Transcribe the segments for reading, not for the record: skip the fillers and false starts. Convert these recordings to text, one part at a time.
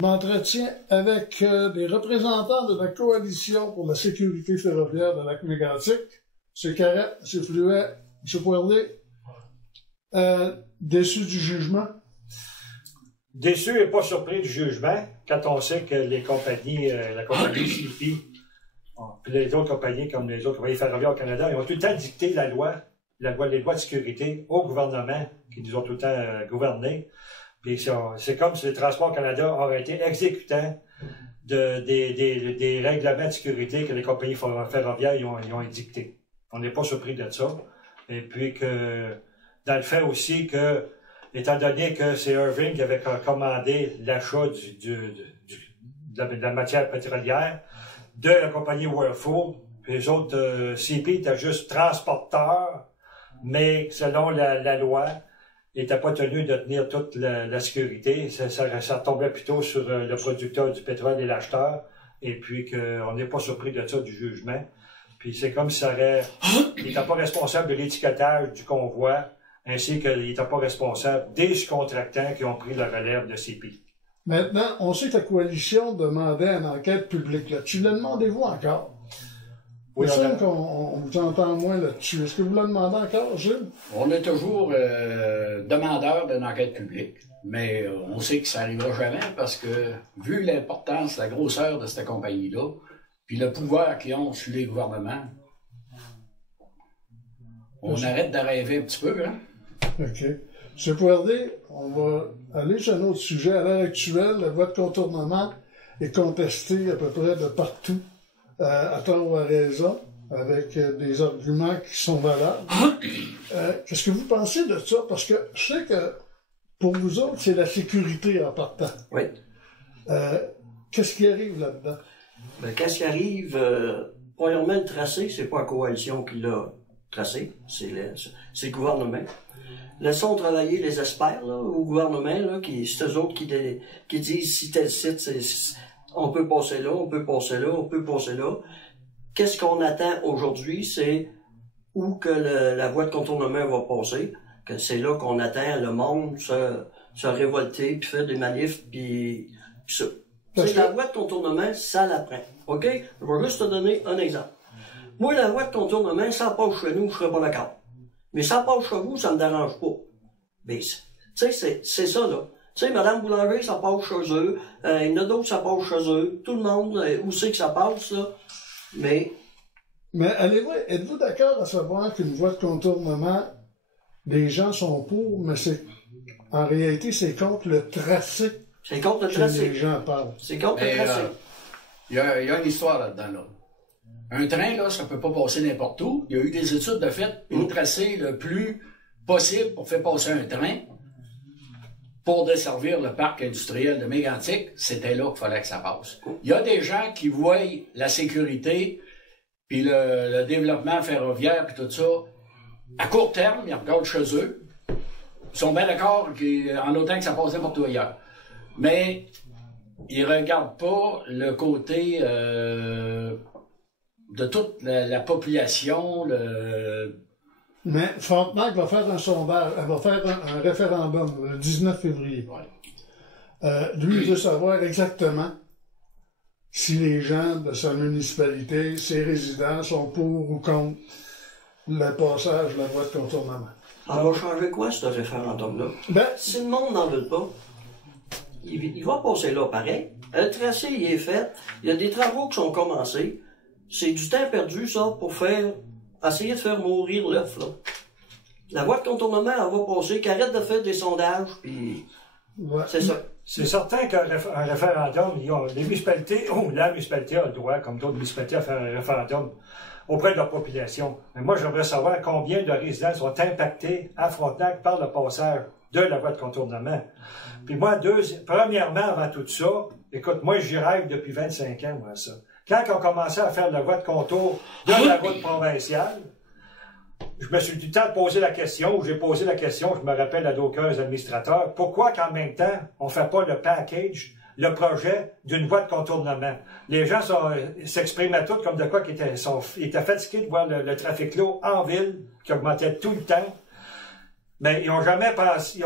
M'entretient avec des représentants de la Coalition pour la sécurité ferroviaire de Lac-Mégantic. M. Carrette, M. Fluet, M. Poirier, déçu du jugement? Déçu et pas surpris du jugement, quand on sait que les compagnies, la compagnie CP, puis les autres compagnies comme les autres compagnies ferroviaires au Canada, ils ont tout le temps dicté les lois de sécurité au gouvernement, qui nous ont tout le temps gouverné. Puis c'est comme si le Transport Canada aurait été exécutant des règlements de sécurité que les compagnies ferroviaires ils ont édictés. On n'est pas surpris de ça. Et puis que, dans le fait aussi que, étant donné que c'est Irving qui avait commandé l'achat de la matière pétrolière de la compagnie Whirlpool, puis les autres, CP étaient juste transporteurs, mais selon la loi, il n'était pas tenu de tenir toute la sécurité. Ça tombait plutôt sur le producteur du pétrole et l'acheteur. Et puis qu'on n'est pas surpris de ça, du jugement. Puis c'est comme si il n'était pas responsable de l'étiquetage du convoi, ainsi qu'il n'était pas responsable des sous-contractants qui ont pris la relève de CP. Maintenant, on sait que la Coalition demandait une enquête publique. Là. Tu le demandez-vous encore? Oui, il semble qu'on vous entend moins là-dessus. Est-ce que vous le demandez encore, Gilles? On est toujours demandeur d'une enquête publique, mais on sait que ça n'arrivera jamais parce que, vu l'importance, la grosseur de cette compagnie-là, puis le pouvoir qu'ils ont sur les gouvernements, on arrête de rêver un petit peu, hein? OK. M. Poirier, on va aller sur un autre sujet. À l'heure actuelle, la voie de contournement est contestée à peu près de partout. À tort ou à raison, avec des arguments qui sont valables. Qu'est-ce que vous pensez de ça? Parce que je sais que pour vous autres, c'est la sécurité en partant. Oui. Qu'est-ce qui arrive là-dedans? Ben, qu'est-ce qui arrive? Premièrement, le tracé, c'est pas la coalition qui l'a tracé, c'est le gouvernement. Laissons travailler les experts là, au gouvernement, là, c'est eux autres qui disent si tel site, on peut passer là, on peut passer là, on peut passer là. Qu'est-ce qu'on attend aujourd'hui, c'est où que la voie de contournement va passer, que c'est là qu'on attend le monde se révolter, puis faire des manifs, puis ça. C'est la voie de contournement, ça l'apprend. OK? Je vais juste te donner un exemple. Moi, la voie de contournement, ça passe chez nous, je serais pas d'accord. Mais ça passe chez vous, ça me dérange pas. Mais, tu sais, c'est ça, là. Tu sais, Mme Boulanger, ça passe chez eux. Il y en a d'autres, ça passe chez eux. Tout le monde, où c'est que ça passe, là. Mais êtes-vous d'accord à savoir qu'une voie de contournement, les gens sont pour, mais en réalité, c'est contre le tracé. C'est contre le tracé. Les gens parlent. C'est contre le tracé. Il y a une histoire là-dedans, là. Un train, là, ça peut pas passer n'importe où. Il y a eu des études de fait, le tracé le plus possible pour faire passer un train, pour desservir le parc industriel de Mégantic, c'était là qu'il fallait que ça passe. Il y a des gens qui voient la sécurité, puis le développement ferroviaire, puis tout ça, à court terme, ils regardent chez eux. Ils sont bien d'accord en autant que ça passe n'importe où ailleurs. Mais ils regardent pas le côté de toute la population, Mais Frontenac va faire un sondage, elle va faire un référendum le 19 février. Lui, il veut savoir exactement si les gens de sa municipalité, ses résidents, sont pour ou contre le passage de la voie de contournement. Ça va changer quoi, ce référendum-là? Si le monde n'en veut pas, il va passer là pareil. Le tracé, il est fait. Il y a des travaux qui sont commencés. C'est du temps perdu, ça, pour essayer de faire mourir l'œuf, là. La voie de contournement, elle va passer, qu'arrête de faire des sondages, puis c'est ça. C'est certain qu'un référendum, les municipalités, la municipalité a le droit, comme d'autres municipalités, à faire un référendum auprès de leur population. Mais moi, j'aimerais savoir combien de résidents sont impactés à Frontenac par le passage de la voie de contournement. Puis moi, premièrement, avant tout ça, écoute, moi, j'y rêve depuis 25 ans, moi, ça. Quand on commençait à faire la voie de contour de la route provinciale, je me suis du temps de poser la question, ou j'ai posé la question, je me rappelle à d'aucuns administrateurs, pourquoi qu'en même temps, on ne fait pas le package, le projet d'une voie de contournement? Les gens s'exprimaient tous comme de quoi qu'ils étaient fatigués de voir le trafic là en ville, qui augmentait tout le temps. Mais ils n'ont jamais pensé,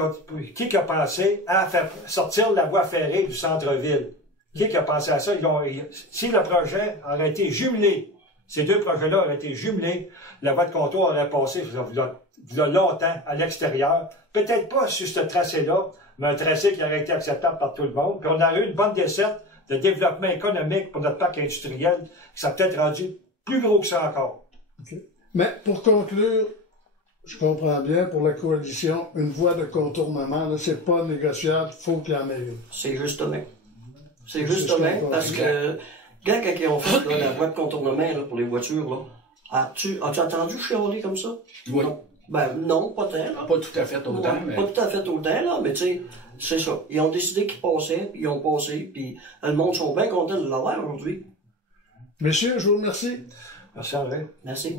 qui a pensé à faire sortir la voie ferrée du centre-ville? Qui a pensé à ça? Si le projet aurait été jumelé, ces deux projets-là auraient été jumelés, la voie de contour aurait passé il y a longtemps à l'extérieur. Peut-être pas sur ce tracé-là, mais un tracé qui aurait été acceptable par tout le monde. Puis on aurait eu une bonne desserte de développement économique pour notre parc industriel, qui s'est peut-être rendu plus gros que ça encore. Okay. Mais pour conclure, je comprends bien, pour la coalition, une voie de contournement, là, c'est pas négociable, faut qu'il y en ait une. C'est justement. C'est justement parce que, quand ils ont fait là, la voie de contournement là, pour les voitures, là, as-tu entendu chialer comme ça? Oui. Non. Ben non, pas tant. Là. Pas tout à fait autant, Ouais, mais... Pas tout à fait autant, là, mais tu sais, c'est ça. Ils ont décidé qu'ils passaient, puis ils ont passé, puis le monde sont bien contents de l'avoir aujourd'hui. Messieurs, je vous remercie. Merci André. Merci.